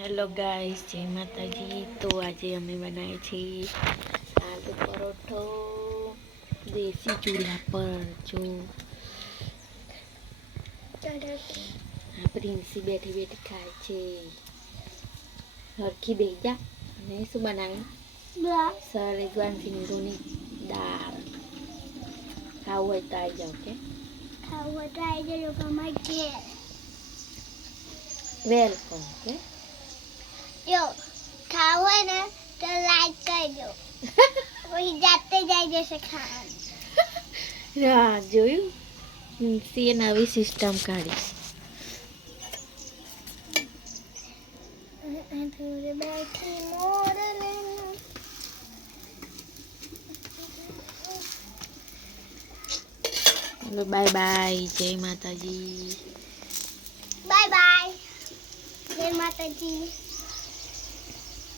Hello guys, जय माता जी। तो आज हमें बनाए छे आलू परोठो देसी चूल्हा पर। जो प्रिंसी बैठी बैठी खाए छे। हरखी बेही जा। અને શું બનાવ્યું? સરેગવાન સિંગોની દાળ. ખાવું હોય તો આવી જાઓ કે ખાવું હોય તો આવી જજો અમારે ઘેર. વેલકમ કે જો ખાવું હોય ને તો લાઈક કરજો. પછી જાતે જ આવી જશે ખાવાનું. હા, જોયું? પ્રિન્સીએ નવી સિસ્ટમ કાઢી. બેઠી મોર ચલો બાય બાય, જય માતાજી. બાય બાય, જય માતાજી.